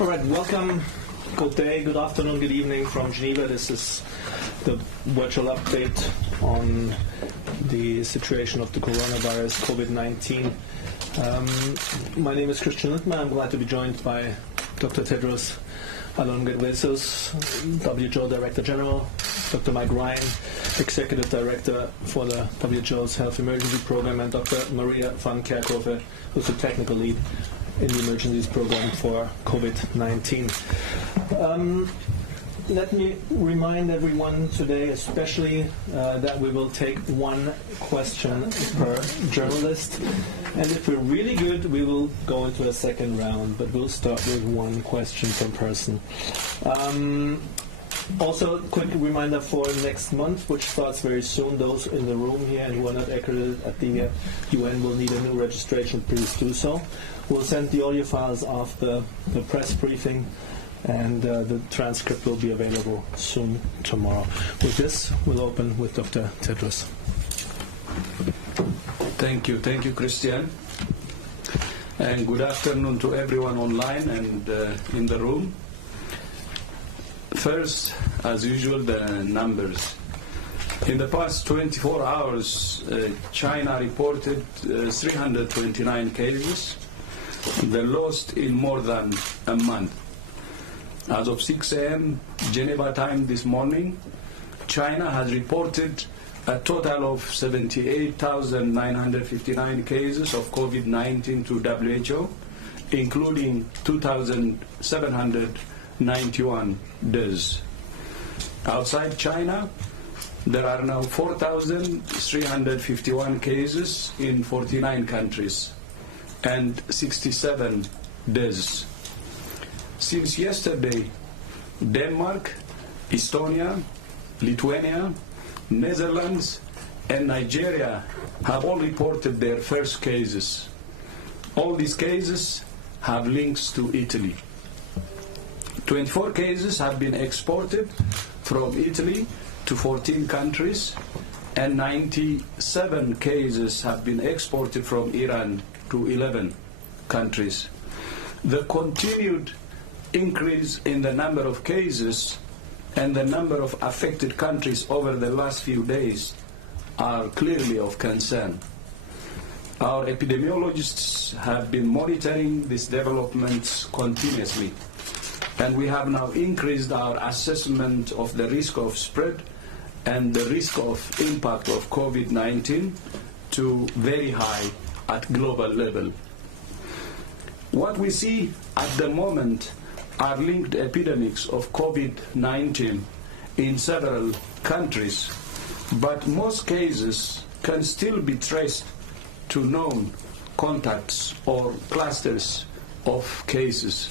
All right, welcome. Good day, good afternoon, good evening from Geneva. This is the virtual update on the situation of the coronavirus, COVID-19. My name is Christian Littmer. I'm glad to be joined by Dr. Tedros Adhanom Ghebreyesus, WHO Director General, Dr. Mike Ryan, Executive Director for the WHO's Health Emergency Program, and Dr. Maria van Kerkhove, who's the Technical Lead in the Emergencies Program for COVID-19. Let me remind everyone today especially that we will take one question per journalist, and if we're really good we will go into a second round, but we'll start with one question per person. Also, a quick reminder for next month, which starts very soon. Those in the room here and who are not accredited at the UN will need a new registration. Please do so. We'll send the audio files after the press briefing, and the transcript will be available soon tomorrow. With this, we'll open with Dr. Tedros. Thank you, Christian. And good afternoon to everyone online and in the room. First, as usual, the numbers. In the past 24 hours, China reported 329 cases, the lowest in more than a month. As of 6 a.m. Geneva time this morning, China has reported a total of 78,959 cases of COVID-19 to WHO, including 2,791 deaths. Outside China, there are now 4,351 cases in 49 countries and 67 deaths. Since yesterday, Denmark, Estonia, Lithuania, Netherlands, and Nigeria have all reported their first cases. All these cases have links to Italy. 24 cases have been exported from Italy to 14 countries, and 97 cases have been exported from Iran to 11 countries. The continued increase in the number of cases and the number of affected countries over the last few days are clearly of concern. Our epidemiologists have been monitoring these developments continuously, and we have now increased our assessment of the risk of spread and the risk of impact of COVID-19 to very high at global level. What we see at the moment are linked epidemics of COVID-19 in several countries, but most cases can still be traced to known contacts or clusters of cases.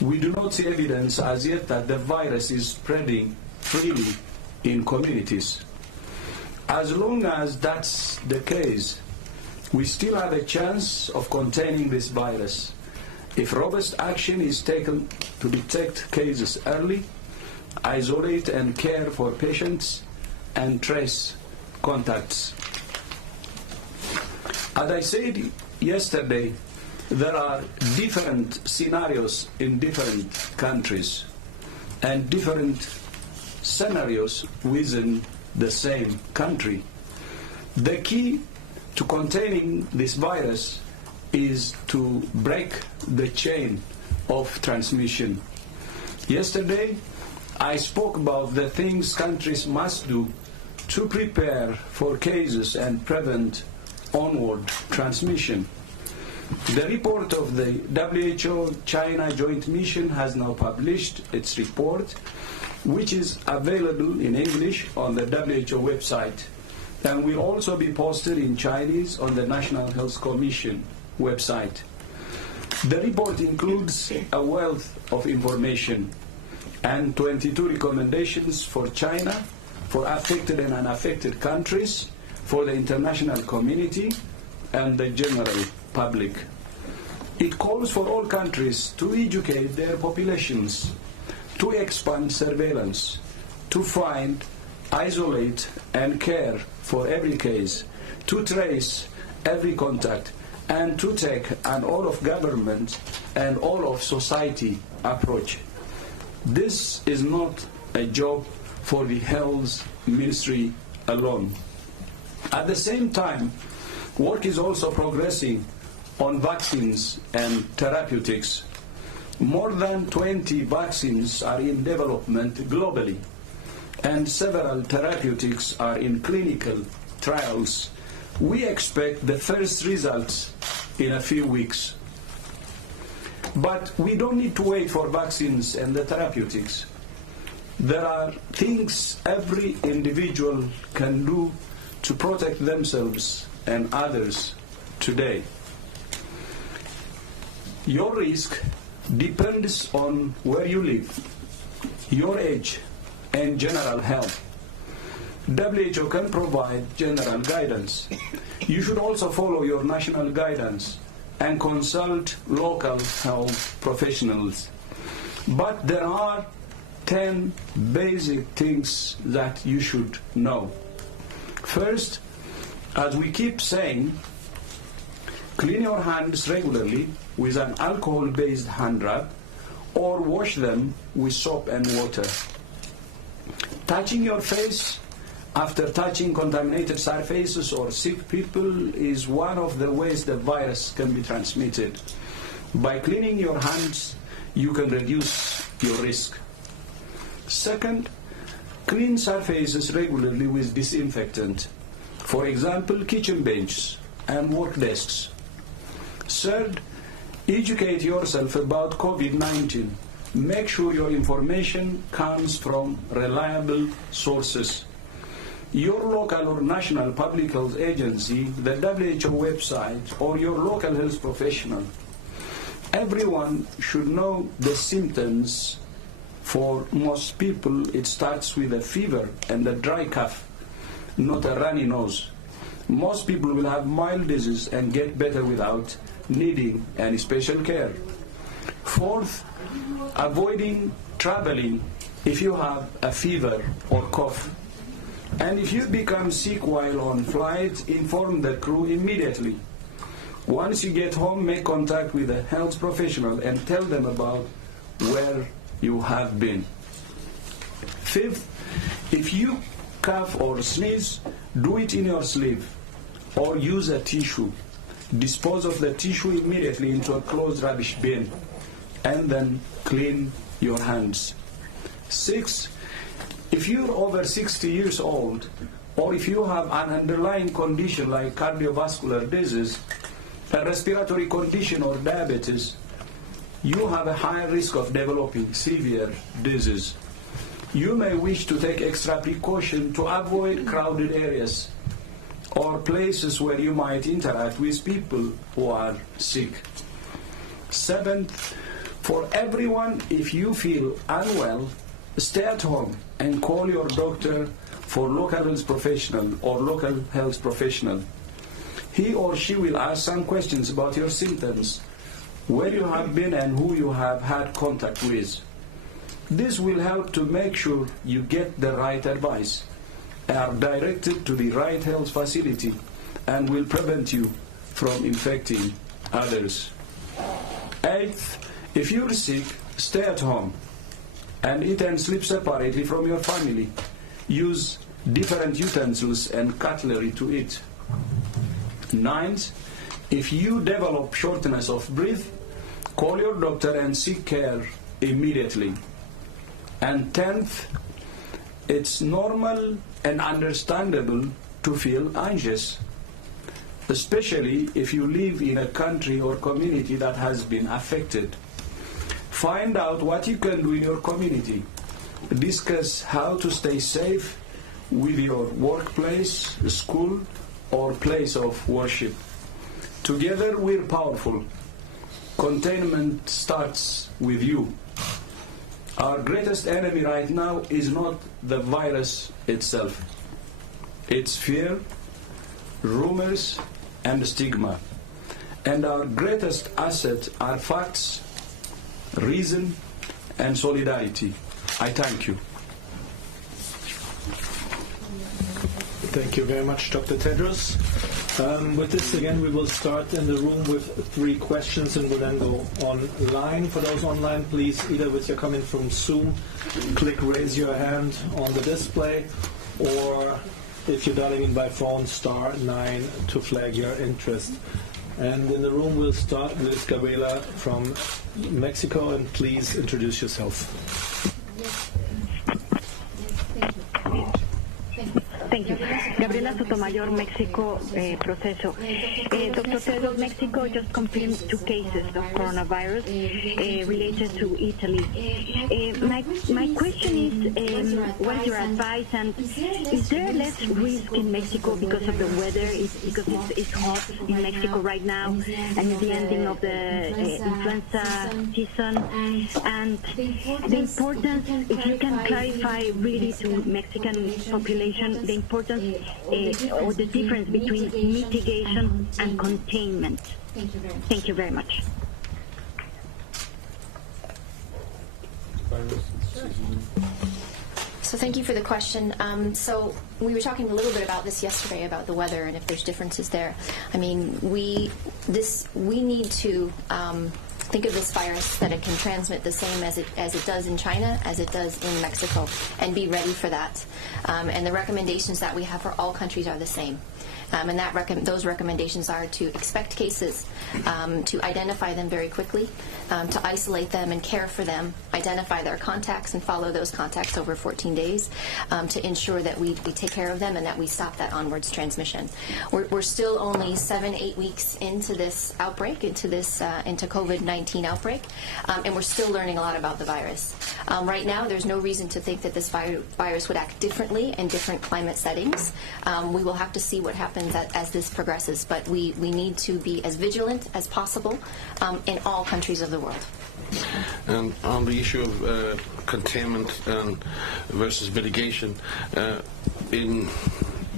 We do not see evidence as yet that the virus is spreading freely in communities. As long as that's the case, we still have a chance of containing this virus if robust action is taken to detect cases early, isolate and care for patients, and trace contacts. As I said yesterday, there are different scenarios in different countries and different scenarios within the same country. The key to containing this virus is to break the chain of transmission. Yesterday, I spoke about the things countries must do to prepare for cases and prevent onward transmission. The report of the WHO-China Joint Mission has now published its report, which is available in English on the WHO website, and will also be posted in Chinese on the National Health Commission website. The report includes a wealth of information and 22 recommendations for China, for affected and unaffected countries, for the international community and the general public. It calls for all countries to educate their populations, to expand surveillance, to find, isolate and care for every case, to trace every contact, and to take an all-of-government and all-of-society approach. This is not a job for the health ministry alone. At the same time, work is also progressing on vaccines and therapeutics. More than 20 vaccines are in development globally, and several therapeutics are in clinical trials. We expect the first results in a few weeks. But we don't need to wait for vaccines and the therapeutics. There are things every individual can do to protect themselves and others today. Your risk depends on where you live, your age, and general health. WHO can provide general guidance. You should also follow your national guidance and consult local health professionals. But there are 10 basic things that you should know. First, as we keep saying, clean your hands regularly with an alcohol-based hand rub or wash them with soap and water. Touching your face after touching contaminated surfaces or sick people is one of the ways the virus can be transmitted. By cleaning your hands, you can reduce your risk. Second, clean surfaces regularly with disinfectant. For example, kitchen benches and work desks. Third, educate yourself about COVID-19. Make sure your information comes from reliable sources. Your local or national public health agency, the WHO website, or your local health professional. Everyone should know the symptoms. For most people, it starts with a fever and a dry cough, not a runny nose. Most people will have mild disease and get better without needing any special care. Fourth, avoiding traveling if you have a fever or cough. And if you become sick while on flight, inform the crew immediately. Once you get home, make contact with a health professional and tell them about where you have been. Fifth, if you cough or sneeze, do it in your sleep or use a tissue. Dispose of the tissue immediately into a closed rubbish bin and then clean your hands. Sixth, if you're over 60 years old or if you have an underlying condition like cardiovascular disease, a respiratory condition or diabetes, you have a higher risk of developing severe disease. You may wish to take extra precaution to avoid crowded areas or places where you might interact with people who are sick. Seventh, for everyone, if you feel unwell, stay at home and call your doctor for local health professional or local health professional. He or she will ask some questions about your symptoms, where you have been and who you have had contact with. This will help to make sure you get the right advice, are directed to the right health facility, and will prevent you from infecting others. Eighth, if you're sick, stay at home and eat and sleep separately from your family. Use different utensils and cutlery to eat. Ninth, if you develop shortness of breath, call your doctor and seek care immediately. And 10th, it's normal and understandable to feel anxious, especially if you live in a country or community that has been affected. Find out what you can do in your community. Discuss how to stay safe with your workplace, school, or place of worship. Together we're powerful. Containment starts with you. Our greatest enemy right now is not the virus itself. It's fear, rumors, and stigma. And our greatest asset are facts, reason, and solidarity. I thank you. Thank you very much, Dr. Tedros. With this, again, we will start in the room with 3 questions and we'll then go online. For those online, please, either with your coming from Zoom, click raise your hand on the display, or if you're dialing in by phone, *9 to flag your interest. And in the room, we'll start with Gabriela from Mexico, and please introduce yourself. Thank you. Gabriela Sotomayor, Mexico Proceso. Dr. Tedros, Mexico just confirmed 2 cases of coronavirus related to Italy. My question is, what is your advice, and is there less risk in Mexico because of the weather? Because it's hot in Mexico right now, and it's the ending of the influenza season, and the importance, if you can clarify really to Mexican population, the importance or the difference between mitigation and containment. Thank you very much. So thank you for the question. So we were talking a little bit about this yesterday, about the weather and if there's differences there. I mean, we need to think of this virus that it can transmit the same as it does in China, as it does in Mexico, and be ready for that. And the recommendations that we have for all countries are the same. And those recommendations are to expect cases, to identify them very quickly, to isolate them and care for them, identify their contacts and follow those contacts over 14 days, to ensure that we take care of them and that we stop that onwards transmission. We're still only 7-8 weeks into this outbreak, into COVID-19 outbreak, and we're still learning a lot about the virus. Right now, there's no reason to think that this virus would act differently in different climate settings. We will have to see what happens as this progresses, but we need to be as vigilant as possible in all countries of the world. And on the issue of containment versus mitigation, in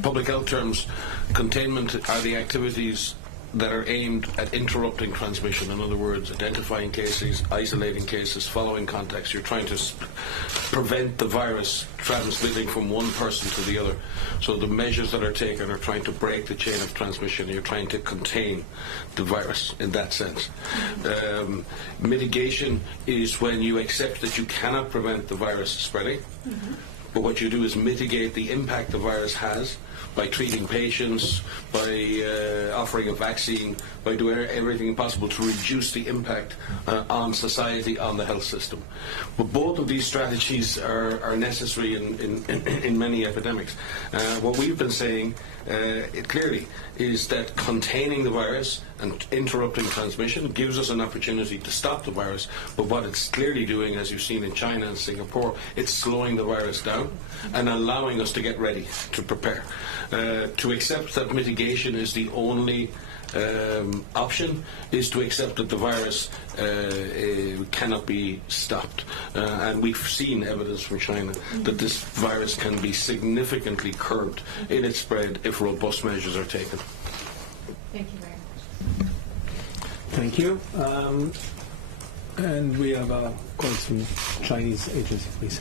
public health terms, containment are the activities that are aimed at interrupting transmission. In other words, identifying cases, isolating cases, following contacts. You're trying to prevent the virus transmitting from one person to the other. So the measures that are taken are trying to break the chain of transmission. You're trying to contain the virus in that sense. Mitigation is when you accept that you cannot prevent the virus spreading, but what you do is mitigate the impact the virus has by treating patients, by offering a vaccine, by doing everything possible to reduce the impact on society, on the health system. But both of these strategies are necessary in many epidemics. What we've been saying clearly is that containing the virus and interrupting transmission gives us an opportunity to stop the virus, but what it's clearly doing, as you've seen in China and Singapore, it's slowing the virus down and allowing us to get ready, to prepare. To accept that mitigation is the only option is to accept that the virus cannot be stopped. And we've seen evidence from China that this virus can be significantly curbed in its spread if robust measures are taken. Thank you very much. Thank you. And we have a call from Chinese agency, please.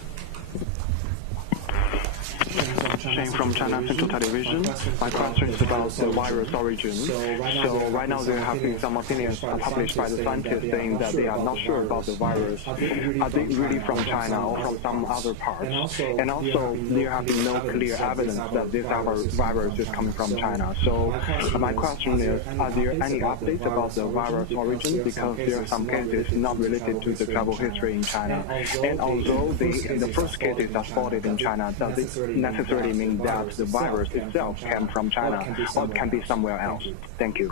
Shane from China Central Television. My question is about the virus origin. So right now there have been some opinions published by the scientists saying that they are not sure about the virus. Are they really from China or from some other parts? And also there have been no clear evidence that this virus is coming from China. So my question is, are there any updates about the virus origin? Because there are some cases not related to the travel history in China. And although the first cases are spotted in China, does it necessarily mean that the virus itself came from China or can be somewhere else? Thank you.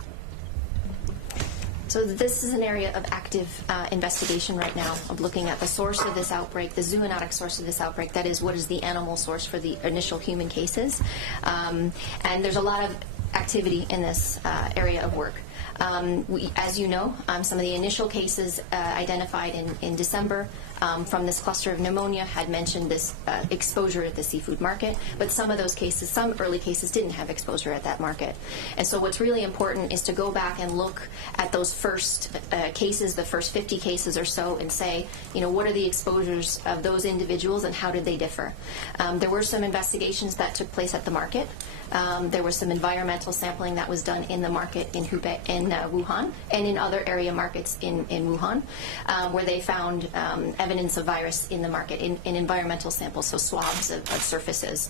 So this is an area of active investigation right now, of looking at the source of this outbreak, the zoonotic source of this outbreak, that is, what is the animal source for the initial human cases. And there's a lot of activity in this area of work. As you know, some of the initial cases identified in December from this cluster of pneumonia had mentioned this exposure at the seafood market, but some of those cases, some early cases, didn't have exposure at that market. And so what's really important is to go back and look at those first cases, the first 50 cases or so, and say, what are the exposures of those individuals and how did they differ? There were some investigations that took place at the market. There was some environmental sampling that was done in the market in Wuhan and in other area markets in Wuhan, where they found evidence of virus in the market in environmental samples, so swabs of surfaces.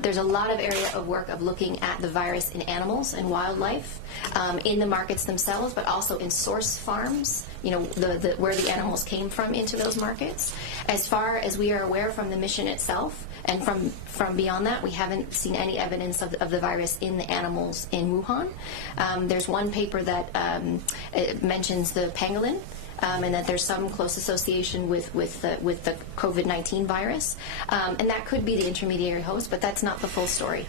There's a lot of area of work of looking at the virus in animals and wildlife, in the markets themselves, but also in source farms, where the animals came from into those markets. As far as we are aware from the mission itself, and from beyond that, we haven't seen any evidence of the virus in the animals in Wuhan. There's one paper that mentions the pangolin, and that there's some close association with the COVID-19 virus, and that could be the intermediary host, but that's not the full story.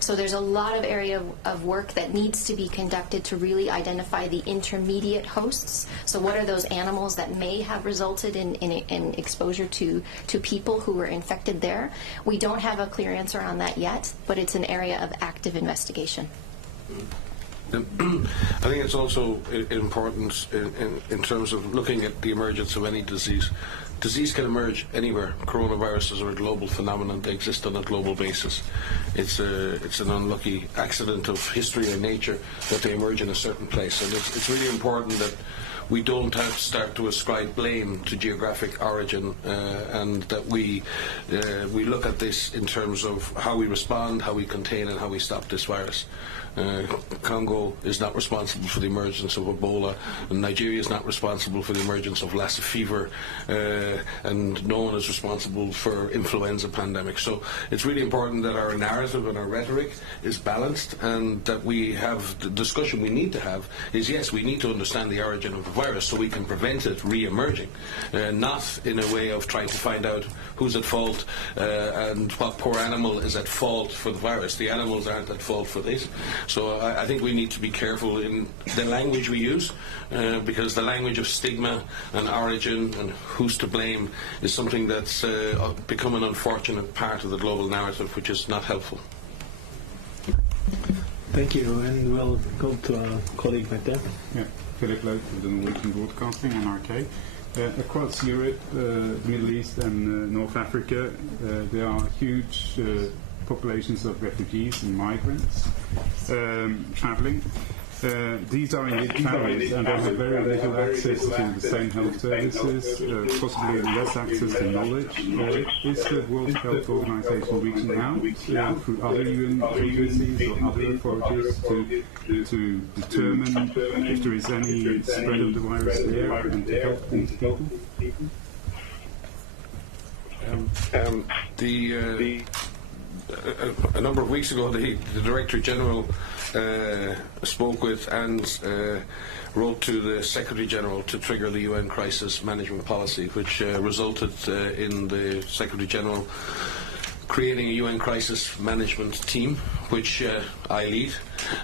So there's a lot of area of work that needs to be conducted to really identify the intermediate hosts. So what are those animals that may have resulted in exposure to people who were infected there? We don't have a clear answer on that yet, but it's an area of active investigation. I think it's also important in terms of looking at the emergence of any disease. Disease can emerge anywhere. Coronaviruses are a global phenomenon. They exist on a global basis. It's an unlucky accident of history or nature that they emerge in a certain place. And it's really important that we don't have to start to ascribe blame to geographic origin, and that we look at this in terms of how we respond, how we contain, and how we stop this virus. Congo is not responsible for the emergence of Ebola, and Nigeria is not responsible for the emergence of Lassa fever, and no one is responsible for influenza pandemics. So it's really important that our narrative and our rhetoric is balanced, and that we have the discussion we need to have is, yes, we need to understand the origin of the virus so we can prevent it re-emerging, not in a way of trying to find out who's at fault and what poor animal is at fault for the virus. The animals aren't at fault for this. So I think we need to be careful in the language we use, because the language of stigma and origin and who's to blame is something that's become an unfortunate part of the global narrative, which is not helpful. Thank you, and we'll go to our colleague back there. Yeah, Philip Lowe of the Norwegian Broadcasting, NRK. Across Europe, the Middle East and North Africa, there are huge populations of refugees and migrants travelling. These are indeed travellers, and they have very little access to the same health services, possibly less access to knowledge. Is the World Health Organization reaching out through other UN agencies or other authorities to determine if there is any spread of the virus there and to help these people? A number of weeks ago, the Director General spoke with and wrote to the Secretary General to trigger the UN Crisis Management Policy, which resulted in the Secretary General creating a UN Crisis Management Team, which I lead,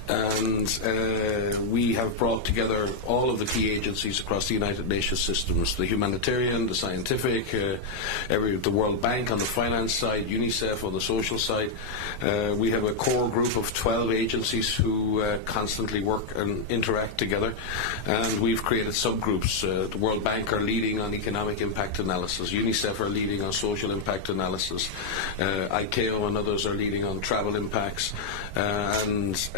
and we have brought together all of the key agencies across the United Nations systems, the humanitarian, the scientific, the World Bank on the finance side, UNICEF on the social side. We have a core group of 12 agencies who constantly work and interact together, and we've created subgroups. The World Bank are leading on economic impact analysis, UNICEF are leading on social impact analysis, ICAO and others are leading on travel impacts, and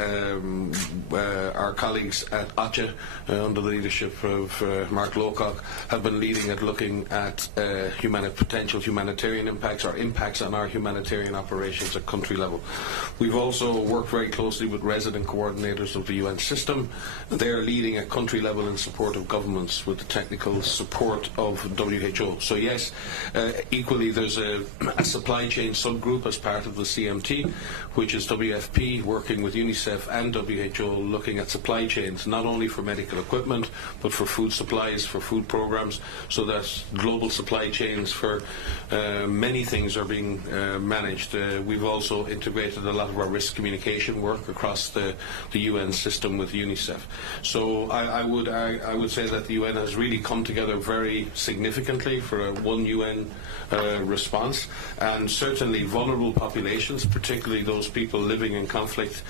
our colleagues at OCHA, under the leadership of Mark Lowcock, have been leading at looking at potential humanitarian impacts or impacts on our humanitarian operations at country level. We've also worked very closely with resident coordinators of the UN system. They're leading at country level in support of governments with the technical support of WHO. So yes, equally there's a supply chain subgroup as part of the CMT, which is WFP working with UNICEF UNICEF and WHO looking at supply chains, not only for medical equipment, but for food supplies, for food programs, so that global supply chains for many things are being managed. We've also integrated a lot of our risk communication work across the UN system with UNICEF. So I would say that the UN has really come together very significantly for a one UN response, and certainly vulnerable populations, particularly those people living in conflict,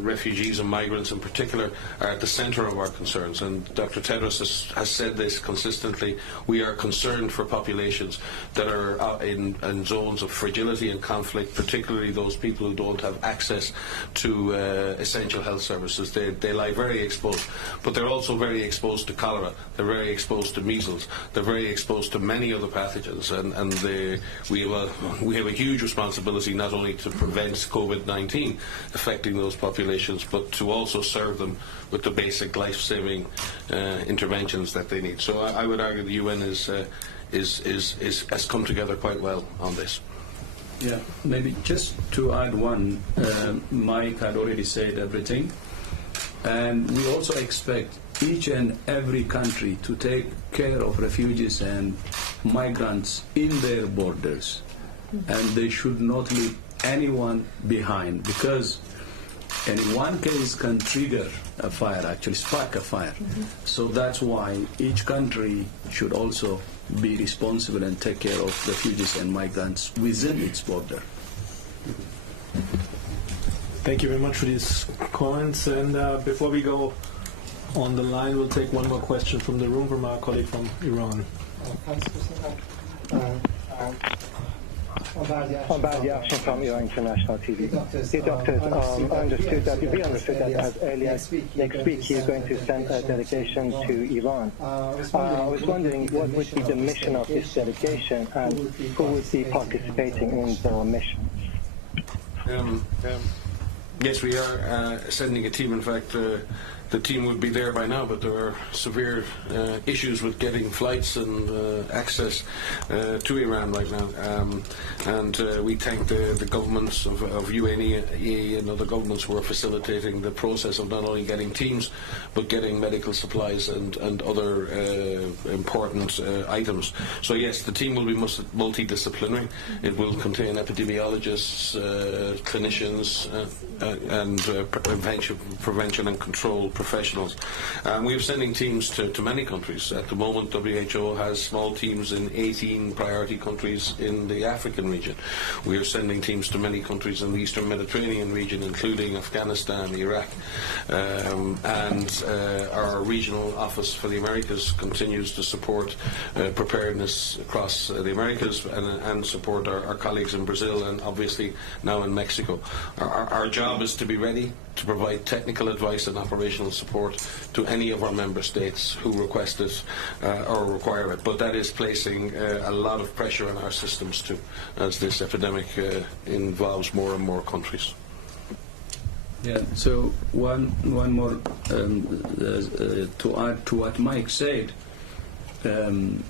refugees and migrants in particular, are at the centre of our concerns. And Dr. Tedros has said this consistently. We are concerned for populations that are in zones of fragility and conflict, particularly those people who don't have access to essential health services. They lie very exposed, but they're also very exposed to cholera, they're very exposed to measles, they're very exposed to many other pathogens, and we have a huge responsibility not only to prevent COVID-19 affecting those populations, but to also serve them with the basic life-saving interventions that they need. So I would argue the UN has come together quite well on this. Yeah, maybe just to add one, Mike had already said everything, and we also expect each and every country to take care of refugees and migrants in their borders, and they should not leave anyone behind, because any one case can trigger a fire, actually spark a fire. So that's why each country should also be responsible and take care of refugees and migrants within its border. Thank you very much for these comments. And before we go on the line, we'll take one more question from the room from our colleague from Iran. Abadi from Iran International TV. Dear doctors, we understood that as early as next week you're going to send a delegation to Iran. I was wondering what would be the mission of this delegation and who would be participating in the mission? Yes, we are sending a team. In fact, the team would be there by now, but there are severe issues with getting flights and access to Iran right now. And we thank the governments of UAE and other governments who are facilitating the process of not only getting teams, but getting medical supplies and other important items. So yes, the team will be multidisciplinary. It will contain epidemiologists, clinicians, and prevention and control professionals. We are sending teams to many countries. At the moment, WHO has small teams in 18 priority countries in the African region. We are sending teams to many countries in the Eastern Mediterranean region, including Afghanistan, Iraq, and our regional office for the Americas continues to support preparedness across the Americas and support our colleagues in Brazil and obviously now in Mexico. Our job is to be ready to provide technical advice and operational support to any of our member states who request it or require it. But that is placing a lot of pressure on our systems too, as this epidemic involves more and more countries. Yeah, so one more to add to what Mike said. The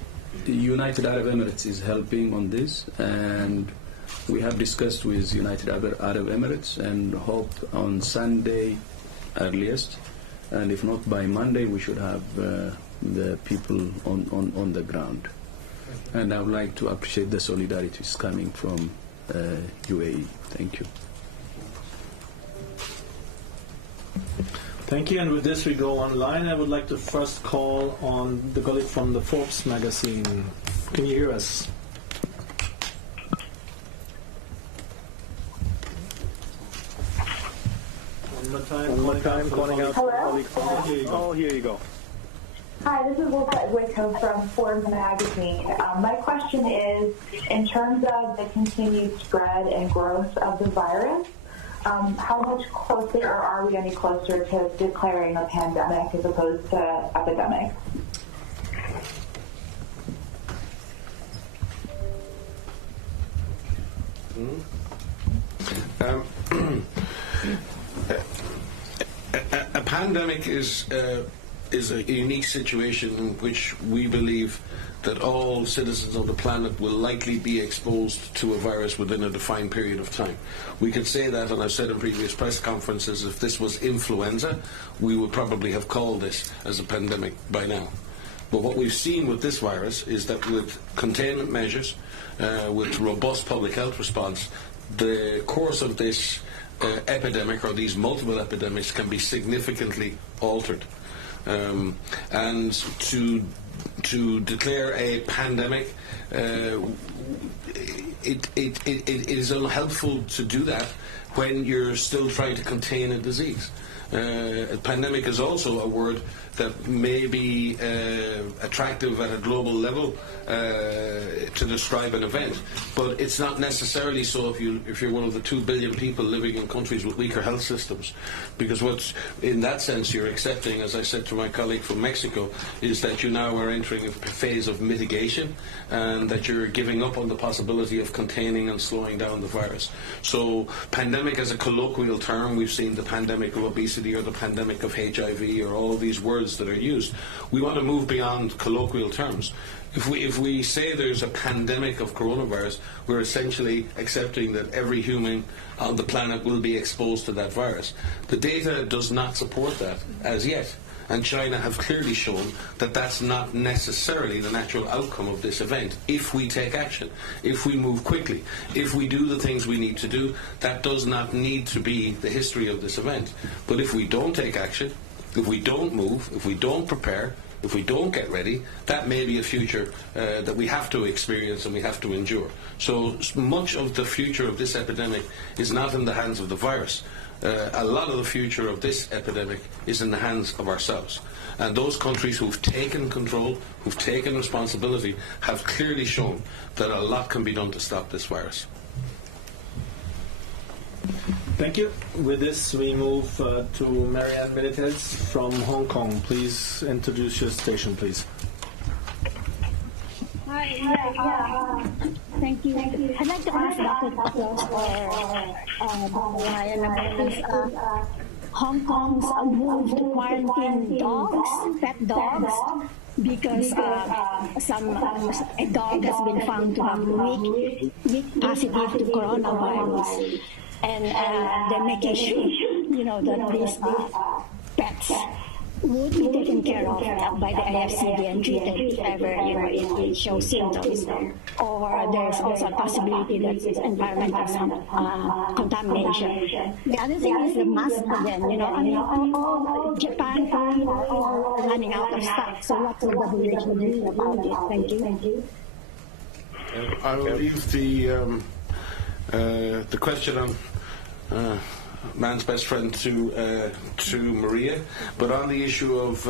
United Arab Emirates is helping on this, and we have discussed with United Arab Emirates and hope on Sunday earliest, and if not by Monday, we should have the people on the ground. And I would like to appreciate the solidarity coming from UAE. Thank you. Thank you, and with this we go online. I would like to first call on the colleague from the Forbes magazine. Can you hear us? One more time, calling out. Hello? Oh, here you go. Hi, this is Lizette Whitcomb from Forbes magazine. My question is, in terms of the continued spread and growth of the virus, how much closer, or are we any closer to declaring a pandemic as opposed to epidemic? A pandemic is is a unique situation in which we believe that all citizens on the planet will likely be exposed to a virus within a defined period of time. We could say that, and I've said in previous press conferences, if this was influenza, we would probably have called this as a pandemic by now. But what we've seen with this virus is that with containment measures, with robust public health response, the course of this epidemic, or these multiple epidemics, can be significantly altered. And to declare a pandemic, it is unhelpful to do that when you're still trying to contain a disease. A pandemic is also a word that may be attractive at a global level to describe an event, but it's not necessarily so if you're one of the 2 billion people living in countries with weaker health systems, because what's in that sense you're accepting, as I said to my colleague from Mexico, is that you now are entering a phase of mitigation, and that you're giving up on the possibility of containing and slowing down the virus. So pandemic as a colloquial term, we've seen the pandemic of obesity or the pandemic of HIV or all of these words that are used. We want to move beyond colloquial terms. If we say there's a pandemic of coronavirus, we're essentially accepting that every human on the planet will be exposed to that virus. The data does not support that as yet, and China have clearly shown that that's not necessarily the natural outcome of this event. If we take action, if we move quickly, if we do the things we need to do, that does not need to be the history of this event. But if we don't take action, if we don't move, if we don't prepare, if we don't get ready, that may be a future that we have to experience and we have to endure. So much of the future of this epidemic is not in the hands of the virus. A lot of the future of this epidemic is in the hands of ourselves. And those countries who've taken control, who've taken responsibility, have clearly shown that a lot can be done to stop this virus. Thank you. With this, we move to Marianne Benitez from Hong Kong. Please introduce your station, please. Hi. Thank you. I'd like to ask Dr. Ryan about this Hong Kong's move to quarantine dogs, pet dogs, because a dog has been found to have weak positive to coronavirus. And they're making sure, that these pets would be taken care of by the AFCD and treated if ever, it shows symptoms. Or there's also a possibility that it's environmental contamination. The other thing is the mask again, all Japan are running out of stock. So what will the WHO do about it? Thank you. I will leave the question on man's best friend to Maria, but on the issue of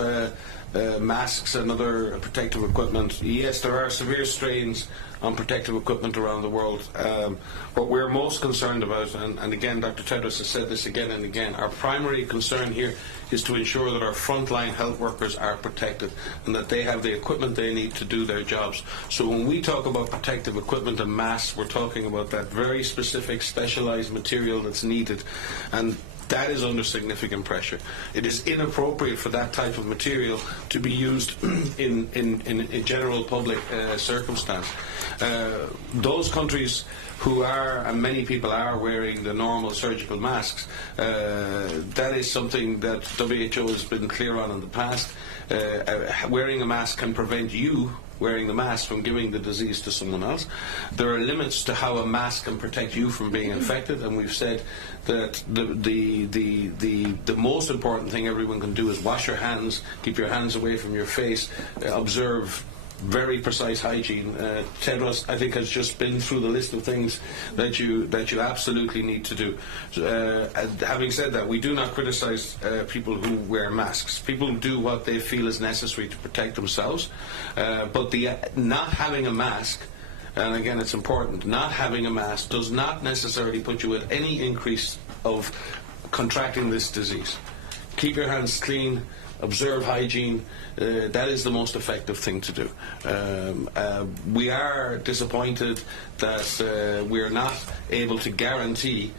masks and other protective equipment, yes, there are severe strains on protective equipment around the world. What we're most concerned about, and again, Dr. Tedros has said this again and again, our primary concern here is to ensure that our frontline health workers are protected and that they have the equipment they need to do their jobs. So when we talk about protective equipment and masks, we're talking about that very specific specialized material that's needed, and that is under significant pressure. It is inappropriate for that type of material to be used in a general public circumstance. Those countries who are, and many people are, wearing the normal surgical masks, that is something that WHO has been clear on in the past. Wearing a mask can prevent you wearing the mask from giving the disease to someone else. There are limits to how a mask can protect you from being infected, and we've said that the most important thing everyone can do is wash your hands, keep your hands away from your face, observe very precise hygiene. Tedros, I think, has just been through the list of things that you absolutely need to do. Having said that, we do not criticize people who wear masks. People do what they feel is necessary to protect themselves, but the not having a mask, and again it's important, not having a mask does not necessarily put you at any increase of contracting this disease. Keep your hands clean, observe hygiene. That is the most effective thing to do. We are disappointed that we're not able to guarantee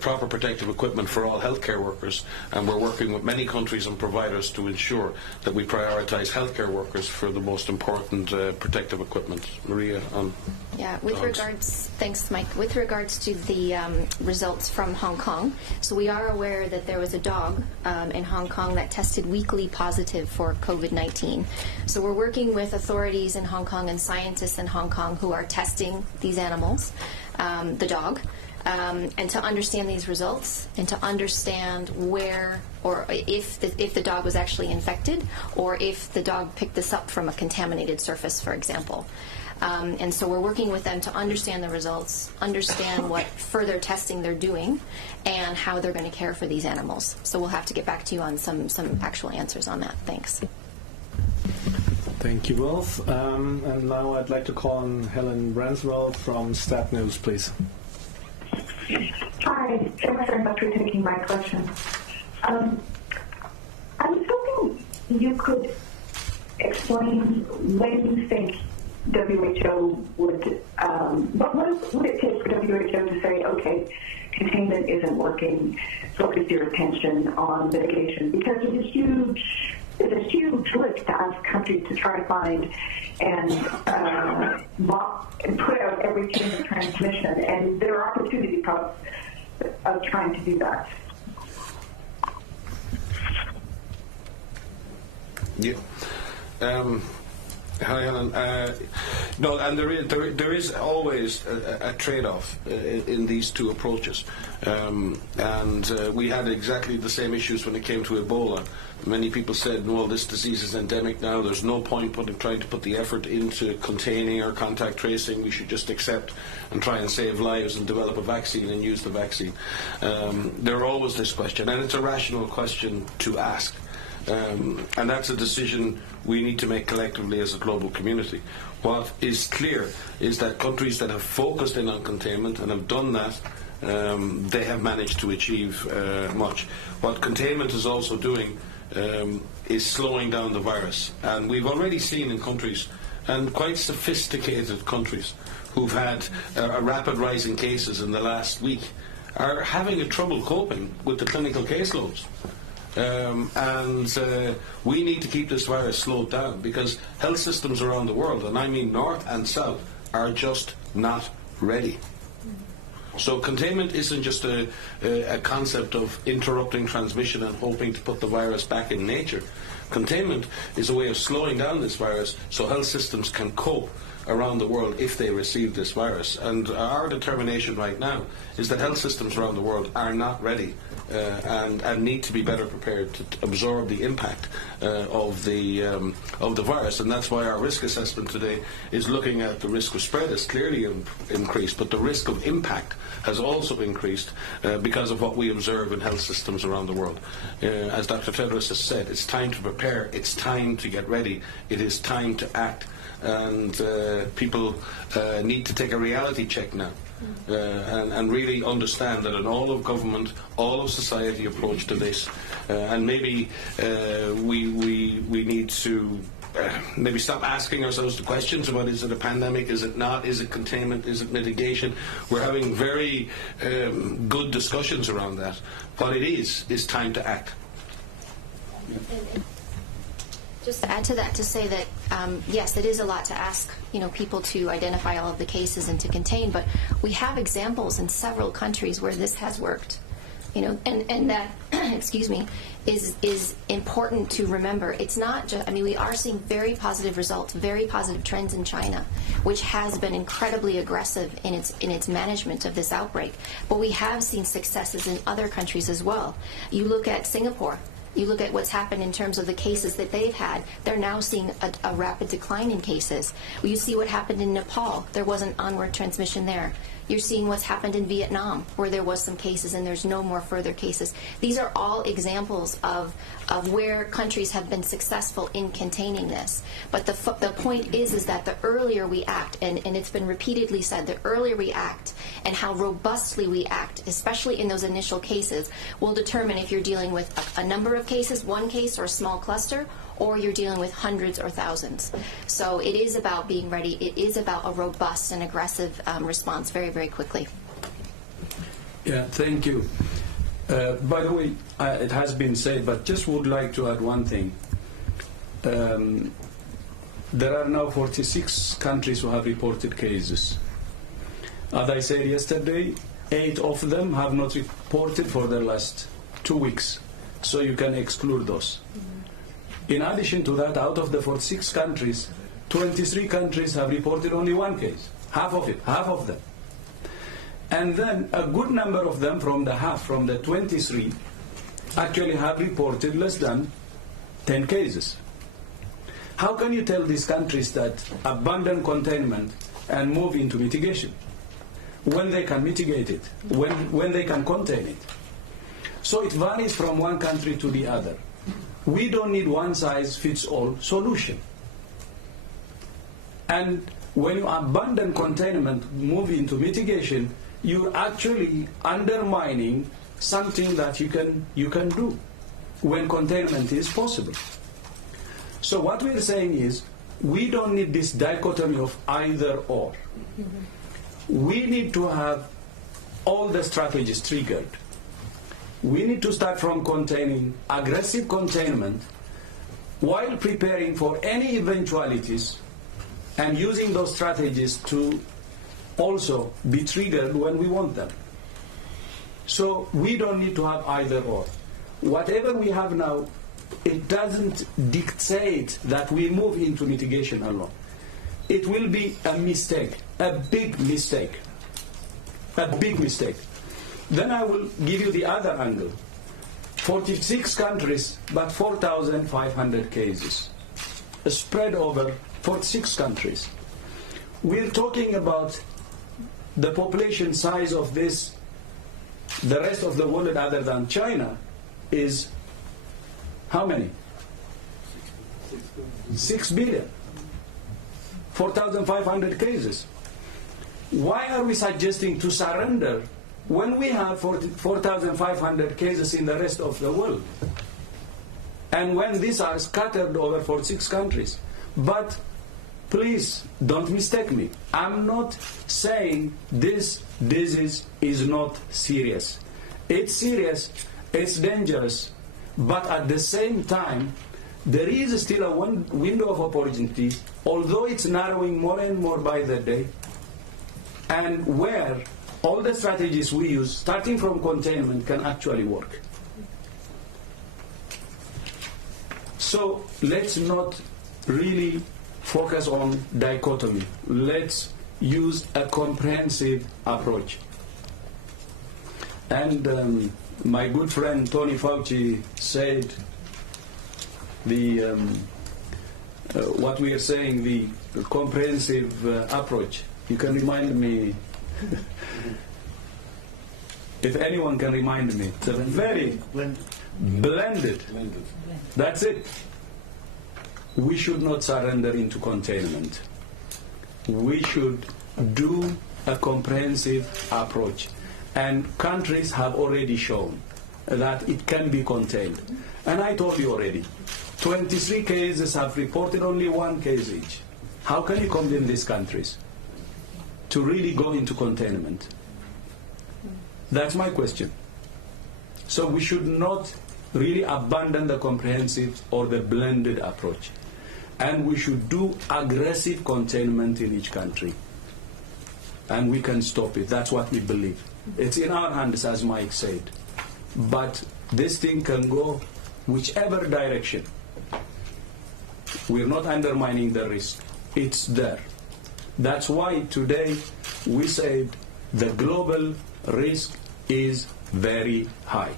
proper protective equipment for all healthcare workers, and we're working with many countries and providers to ensure that we prioritise healthcare workers for the most important protective equipment. Maria, on yeah, with dogs. regards, thanks, Mike. With regards to the results from Hong Kong, so we are aware that there was a dog in Hong Kong that tested weekly positive for COVID-19. So we're working with authorities in Hong Kong and scientists in Hong Kong who are testing these animals, the dog, and to understand these results and to understand where or if the dog was actually infected or if the dog picked this up from a contaminated surface, for example. And so we're working with them to understand the results, understand what further testing they're doing, and how they're going to care for these animals. So we'll have to get back to you on some actual answers on that. Thanks. Thank you both. And now I'd like to call on Helen Branswell from Stat News, please. Hi, thanks very much for taking my question. I was hoping you could explain when you think WHO would, what would it take for WHO to say, okay, containment isn't working, focus your attention on mitigation? Because it's a huge list to ask countries to try to find and put out every chain of transmission, and there are opportunity costs of trying to do that. Yeah. Hi, Helen. No, and there is always a trade-off in these two approaches, and we had exactly the same issues when it came to Ebola. Many people said, "Well, this disease is endemic now. There's no point trying to put the effort into containing or contact tracing. We should just accept and try and save lives and develop a vaccine and use the vaccine." There are always this question, and it's a rational question to ask. And that's a decision we need to make collectively as a global community. What is clear is that countries that have focused in on containment and have done that, they have managed to achieve much. What containment is also doing is slowing down the virus. And we've already seen in countries, and quite sophisticated countries, who've had a rapid rise in cases in the last week, are having a trouble coping with the clinical caseloads. And we need to keep this virus slowed down, because health systems around the world, and I mean north and south, are just not ready. So containment isn't just a concept of interrupting transmission and hoping to put the virus back in nature. Containment is a way of slowing down this virus so health systems can cope around the world if they receive this virus. And our determination right now is that health systems around the world are not ready and need to be better prepared to absorb the impact of the virus. And that's why our risk assessment today is looking at the risk of spread has clearly increased, but the risk of impact has also increased because of what we observe in health systems around the world. As Dr. Tedros has said, it's time to prepare, it's time to get ready, it is time to act. And people need to take a reality check now and really understand that an all of government, all of society approach to this, and maybe we need to maybe stop asking ourselves the questions about, is it a pandemic, is it not, is it containment, is it mitigation? We're having very good discussions around that. What it is time to act. Just to add to that, to say that yes, it is a lot to ask, people to identify all of the cases and to contain, but we have examples in several countries where this has worked, and that excuse me, is important to remember. It's not just, we are seeing very positive results, very positive trends in China, which has been incredibly aggressive in its management of this outbreak, but we have seen successes in other countries as well. You look at Singapore. You look at what's happened in terms of the cases that they've had. They're now seeing a rapid decline in cases. You see what happened in Nepal. There was an onward transmission there. You're seeing what's happened in Vietnam, where there was some cases and there's no more further cases. These are all examples of where countries have been successful in containing this. But the point is that the earlier we act, and it's been repeatedly said, the earlier we act and how robustly we act, especially in those initial cases, will determine if you're dealing with a number of cases, one case or a small cluster, or you're dealing with hundreds or thousands. So it is about being ready. It is about a robust and aggressive response very, very quickly. Yeah, thank you. By the way, it has been said, but just would like to add one thing. There are now 46 countries who have reported cases. As I said yesterday, 8 of them have not reported for the last 2 weeks, so you can exclude those. In addition to that, out of the 46 countries, 23 countries have reported only 1 case, half of them. And then a good number of them from the 23, actually have reported less than 10 cases. How can you tell these countries that abandon containment and move into mitigation when they can mitigate it, when they can contain it? So it varies from one country to the other. We don't need one-size-fits-all solution. And when you abandon containment, move into mitigation, you're actually undermining something that you can do when containment is possible. So what we're saying is, we don't need this dichotomy of either or. We need to have all the strategies triggered. We need to start from containing, aggressive containment, while preparing for any eventualities and using those strategies to also be triggered when we want them. So we don't need to have either or. Whatever we have now, it doesn't dictate that we move into mitigation alone. It will be a mistake, a big mistake, a big mistake. Then I will give you the other angle. 46 countries, but 4,500 cases, spread over 46 countries. We're talking about the population size of the rest of the world other than China is how many? 6 billion. 4,500 cases. Why are we suggesting to surrender when we have 4,500 cases in the rest of the world? And when these are scattered over 46 countries. But please don't mistake me. I'm not saying this disease is not serious. It's serious, it's dangerous, but at the same time, there is still a window of opportunity, although it's narrowing more and more by the day, and where all the strategies we use, starting from containment, can actually work. So let's not really focus on dichotomy. Let's use a comprehensive approach. And my good friend Tony Fauci said what we are saying, the comprehensive approach. You can remind me, if anyone can remind me, it's a very blended. That's it. We should not surrender into containment. We should do a comprehensive approach. And countries have already shown that it can be contained. And I told you already, 23 cases have reported only 1 case each. How can you condemn these countries to really go into containment? That's my question. So we should not really abandon the comprehensive or the blended approach. And we should do aggressive containment in each country. And we can stop it. That's what we believe. It's in our hands, as Mike said. But this thing can go whichever direction. We're not undermining the risk. It's there. That's why today we said the global risk is very high.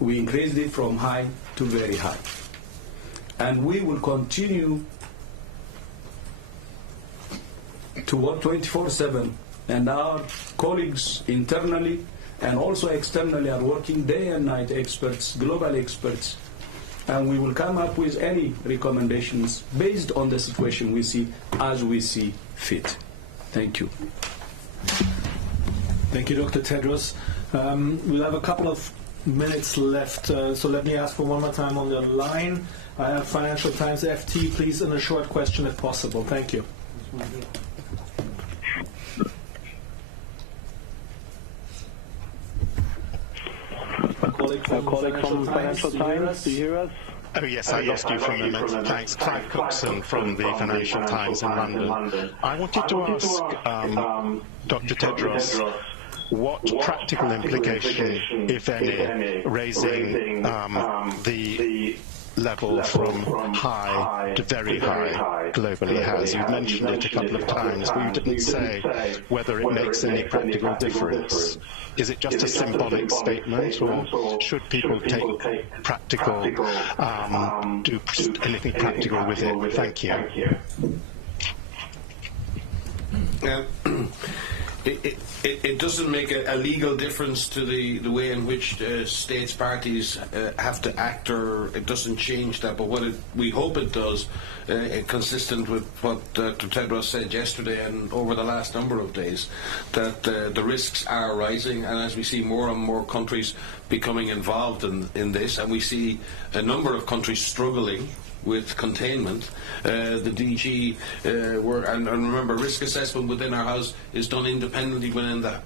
We increased it from high to very high. And we will continue to work 24/7. And our colleagues internally and also externally are working day and night, experts, global experts. And we will come up with any recommendations based on the situation we see as we see fit. Thank you. Thank you, Dr. Tedros. We'll have a couple of minutes left, so let me ask for one more time on the line. I have Financial Times FT, please, in a short question if possible. Thank you. A colleague from Financial Times, do you hear us? Oh yes, I lost you for a moment. Thanks. Clive Cookson from the Financial Times in London. I wanted to ask Dr. Tedros what practical implication, if any, raising the level from high to very high globally has. You've mentioned it a couple of times, but you didn't say whether it makes any practical difference. Is it just a symbolic statement, or should people take practical, do anything practical with it? Thank you. It doesn't make a legal difference to the way in which states parties have to act, or it doesn't change that. But what we hope it does, consistent with what Dr. Tedros said yesterday and over the last number of days, that the risks are rising, and as we see more and more countries becoming involved in this, and we see a number of countries struggling with containment, the DG and remember, risk assessment within our house is done independently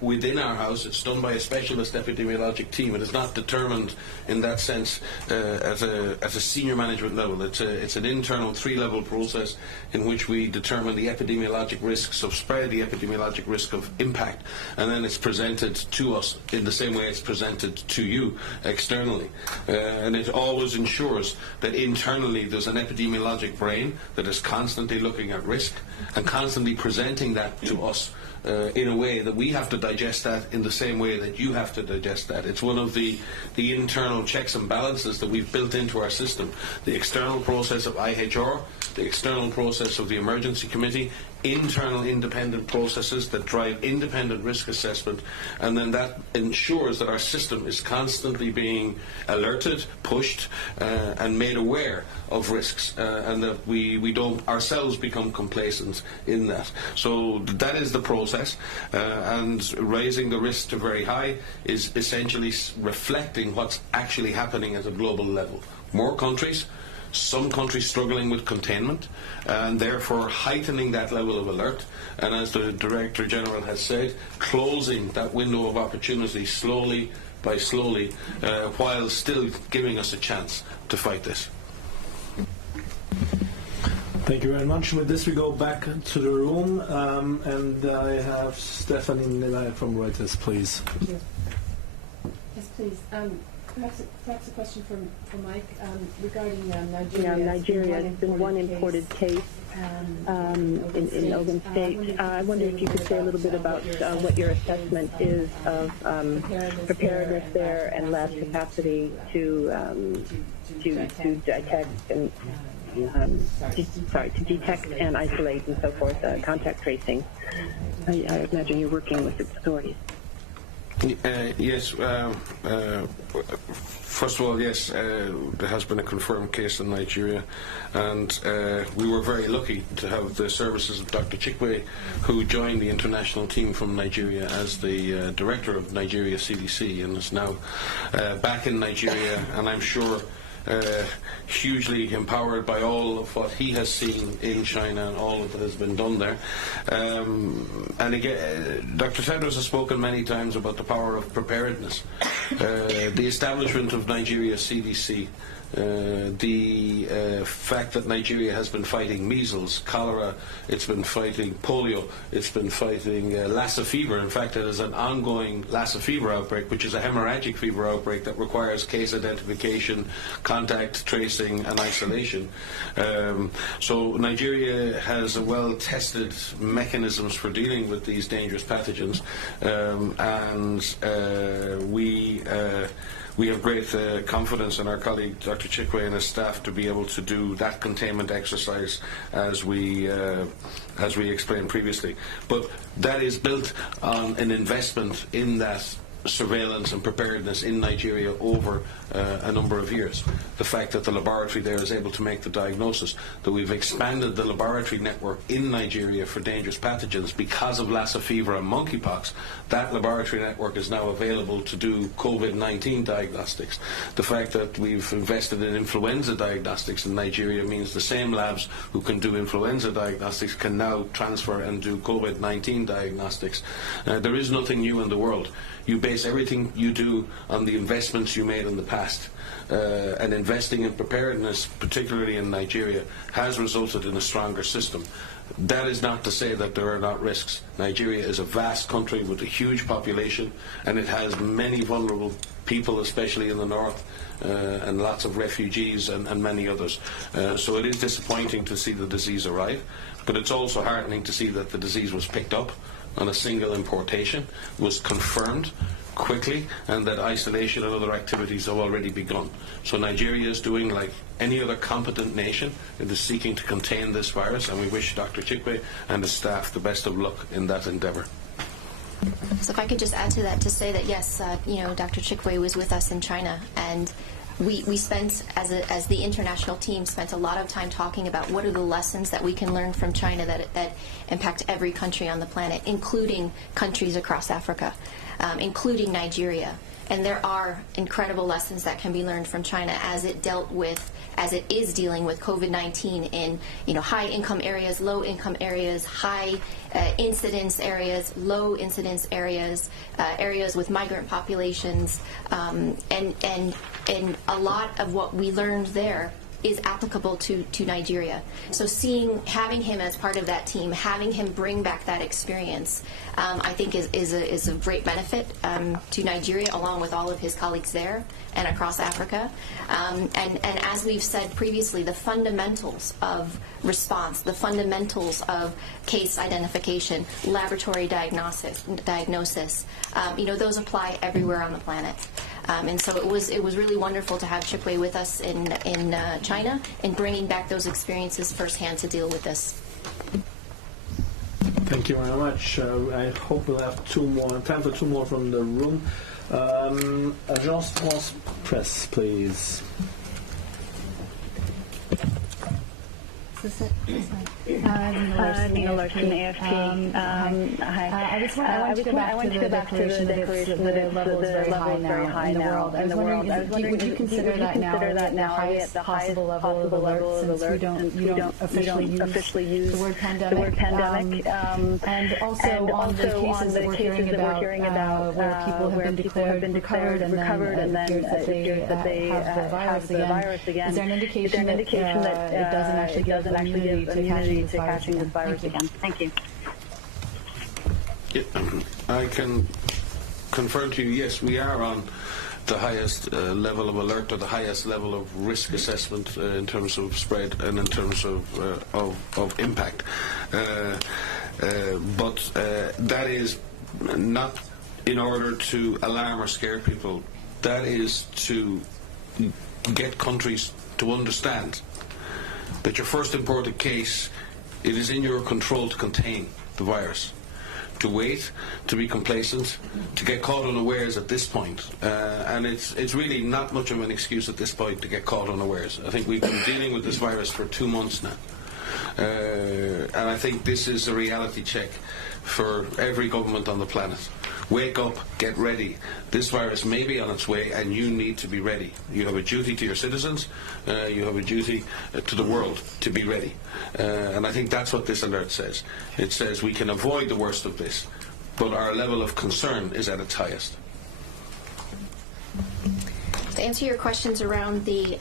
within our house. It's done by a specialist epidemiologic team. It is not determined in that sense at a senior management level. It's an internal 3-level process in which we determine the epidemiologic risks of spread, the epidemiologic risk of impact, and then it's presented to us in the same way it's presented to you externally. And it always ensures that internally there's an epidemiologic brain that is constantly looking at risk and constantly presenting that to us in a way that we have to digest that in the same way that you have to digest that. It's one of the internal checks and balances that we've built into our system. The external process of IHR, the external process of the Emergency Committee, internal independent processes that drive independent risk assessment, and then that ensures that our system is constantly being alerted, pushed, and made aware of risks, and that we don't ourselves become complacent in that. So that is the process, and raising the risk to very high is essentially reflecting what's actually happening at a global level. More countries, some countries struggling with containment, and therefore heightening that level of alert, and as the Director General has said, closing that window of opportunity slowly by slowly, while still giving us a chance to fight this. Thank you very much. With this we go back to the room, and I have Stephanie Nilla from Reuters, please. Thank you. Yes, please. Perhaps a question for Mike regarding Nigeria. Nigeria has been one imported case in Ogun State. I wonder if you could say a little bit about what your assessment is of preparedness there and lab capacity to detect and to detect and isolate and so forth, contact tracing. I imagine you're working with its authorities. Yes. First of all, yes, there has been a confirmed case in Nigeria, and we were very lucky to have the services of Dr. Chikwe, who joined the international team from Nigeria as the director of Nigeria CDC, and is now back in Nigeria, and I'm sure hugely empowered by all of what he has seen in China and all that has been done there. And again, Dr. Tedros has spoken many times about the power of preparedness. The establishment of Nigeria CDC, the fact that Nigeria has been fighting measles, cholera, it's been fighting polio, it's been fighting Lassa fever. In fact, it is an ongoing Lassa fever outbreak, which is a hemorrhagic fever outbreak that requires case identification, contact tracing, and isolation. So Nigeria has well-tested mechanisms for dealing with these dangerous pathogens, and we have great confidence in our colleague Dr. Chikwe and his staff to be able to do that containment exercise as we explained previously. But that is built on an investment in that surveillance and preparedness in Nigeria over a number of years. The fact that the laboratory there is able to make the diagnosis, that we've expanded the laboratory network in Nigeria for dangerous pathogens because of Lassa fever and monkeypox. That laboratory network is now available to do COVID-19 diagnostics. The fact that we've invested in influenza diagnostics in Nigeria means the same labs who can do influenza diagnostics can now transfer and do COVID-19 diagnostics. There is nothing new in the world. You base everything you do on the investments you made in the past. And investing in preparedness, particularly in Nigeria, has resulted in a stronger system. That is not to say that there are not risks. Nigeria is a vast country with a huge population, and it has many vulnerable people, especially in the north, and lots of refugees and many others. So it is disappointing to see the disease arrive, but it's also heartening to see that the disease was picked up on a single importation, was confirmed quickly, and that isolation and other activities have already begun. So Nigeria is doing like any other competent nation. It is seeking to contain this virus, and we wish Dr. Chikwe and his staff the best of luck in that endeavour. So if I could just add to that to say that yes, Dr. Chikwe was with us in China, and we spent, as the international team, spent a lot of time talking about what are the lessons that we can learn from China that impact every country on the planet, including countries across Africa, including Nigeria. And there are incredible lessons that can be learned from China as it is dealing with COVID-19 in high income areas, low income areas, high incidence areas, low incidence areas, areas with migrant populations, and a lot of what we learned there is applicable to Nigeria. So having him as part of that team, having him bring back that experience, I think is a great benefit to Nigeria, along with all of his colleagues there and across Africa. And as we've said previously, the fundamentals of response, the fundamentals of case identification, laboratory diagnosis, those apply everywhere on the planet. And so it was really wonderful to have Chikwe with us in China and bringing back those experiences firsthand to deal with this. Thank you very much. I hope we'll have time for two more from the room. Agence France Presse, please. Nina Larson, AFP. I want to go back to the declaration that the level is very high now in the world. I was wondering, would you consider that now the highest possible level of alert, since you don't officially use the word pandemic? And also on the cases that we're hearing about where people have been declared recovered and then it appears that they have the virus again. Is there an indication that it doesn't actually give them immunity to catching this virus again? Thank you. Yeah, I can confirm to you, yes, we are on the highest level of alert, or the highest level of risk assessment in terms of spread and in terms of impact. But that is not in order to alarm or scare people. That is to get countries to understand that your first imported case, it is in your control to contain the virus. To wait, to be complacent, to get caught unawares at this point. And it's really not much of an excuse at this point to get caught unawares. I think we've been dealing with this virus for 2 months now. And I think this is a reality check for every government on the planet. Wake up, get ready. This virus may be on its way, and you need to be ready. You have a duty to your citizens, you have a duty to the world to be ready. And I think that's what this alert says. It says we can avoid the worst of this, but our level of concern is at its highest. To answer your questions around the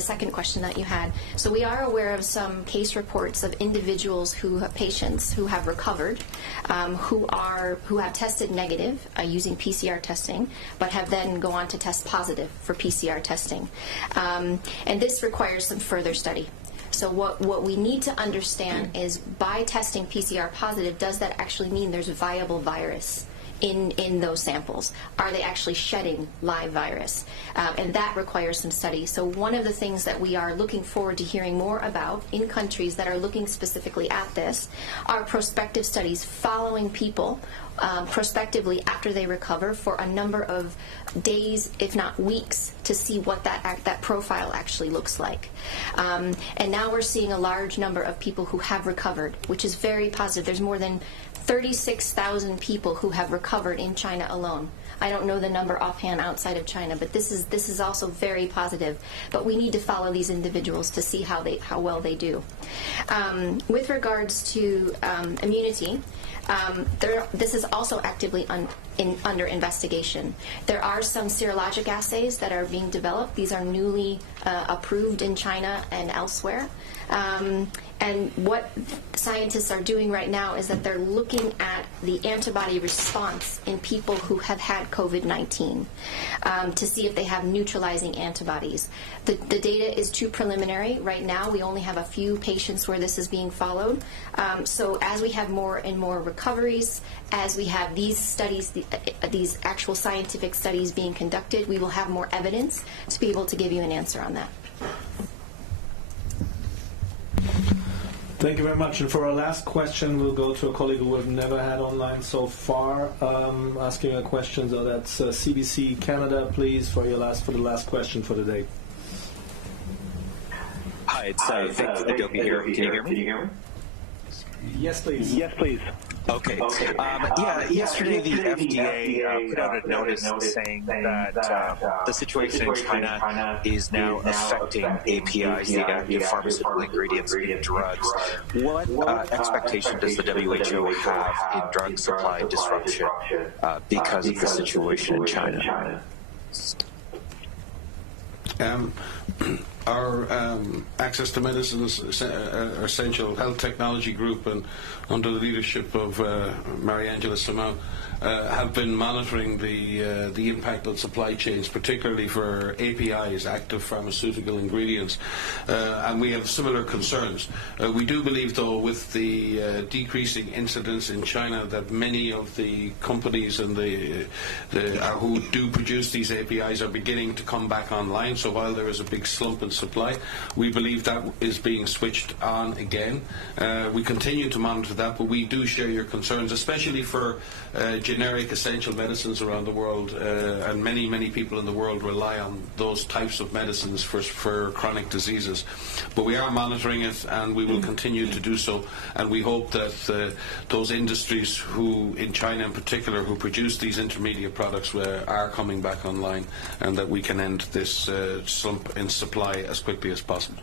second question that you had, so we are aware of some case reports of individuals patients who have recovered, who have tested negative using PCR testing, but have then go on to test positive for PCR testing, and this requires some further study. So what we need to understand is, by testing PCR positive, does that actually mean there's a viable virus in those samples? Are they actually shedding live virus? And that requires some study. So one of the things that we are looking forward to hearing more about in countries that are looking specifically at this are prospective studies following people prospectively after they recover for a number of days, if not weeks, to see what that profile actually looks like. And now we're seeing a large number of people who have recovered, which is very positive. There's more than 36,000 people who have recovered in China alone. I don't know the number offhand outside of China, but this is also very positive. But we need to follow these individuals to see how well they do. With regards to immunity, this is also actively under investigation. There are some serologic assays that are being developed. These are newly approved in China and elsewhere. And what scientists are doing right now is that they're looking at the antibody response in people who have had COVID-19 to see if they have neutralizing antibodies. The data is too preliminary. Right now, we only have a few patients where this is being followed. So as we have more and more recoveries, as we have these studies, these actual scientific studies being conducted, we will have more evidence to be able to give you an answer on that. Thank you very much. And for our last question, we'll go to a colleague who we've never had online so far, asking a question. So that's CBC Canada, please, for the last question for the day. Hi, it's Vic Adobe here. Can you hear me? Yes, please. Yes, please. Okay. Yesterday the FDA put out a notice saying that the situation in China is now affecting APIs, the active pharmaceutical ingredients in drugs. What expectation does the WHO have in drug supply disruption because of the situation in China? Our Access to Medicines Essential Health Technology Group, and under the leadership of Mariangela Simão, have been monitoring the impact on supply chains, particularly for APIs, active pharmaceutical ingredients, and we have similar concerns. We do believe, though, with the decreasing incidence in China, that many of the companies and who do produce these APIs are beginning to come back online. So while there is a big slump in supply, we believe that is being switched on again. We continue to monitor that, but we do share your concerns, especially for generic essential medicines around the world, and many people in the world rely on those types of medicines for chronic diseases. But we are monitoring it, and we will continue to do so, and we hope that those industries who, in China in particular, who produce these intermediate products are coming back online, and that we can end this slump in supply as quickly as possible.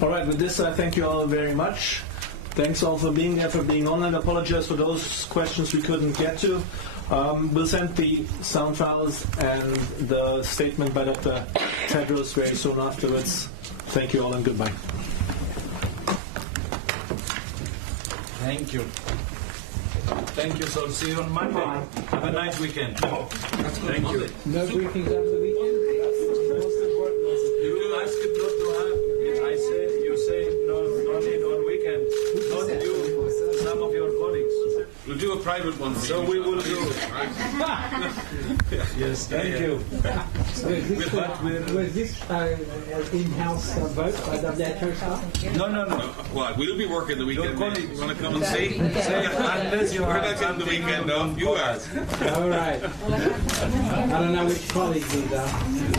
All right, with this, I thank you all very much. Thanks all for being there, for being on, and apologize for those questions we couldn't get to. We'll send the sound files and the statement by Dr. Tedros very soon afterwards. Thank you all and goodbye. Thank you. Thank you, so see you on Monday. Have a nice weekend. Thank you. No briefings over the weekend? You will ask it not to have. You say no need on weekend. Not you, some of your colleagues. We'll do a private one. So we will do it. Yes, thank you. Was this in-house vote by WHO staff? No. Well, we'll be working the weekend. Colleagues Want to come and see? Unless you We're are not getting the weekend off. You are. All right. I don't know which colleagues these are.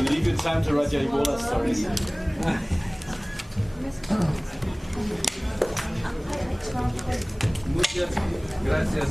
Leave your time to write your Ebola stories. Muchas gracias.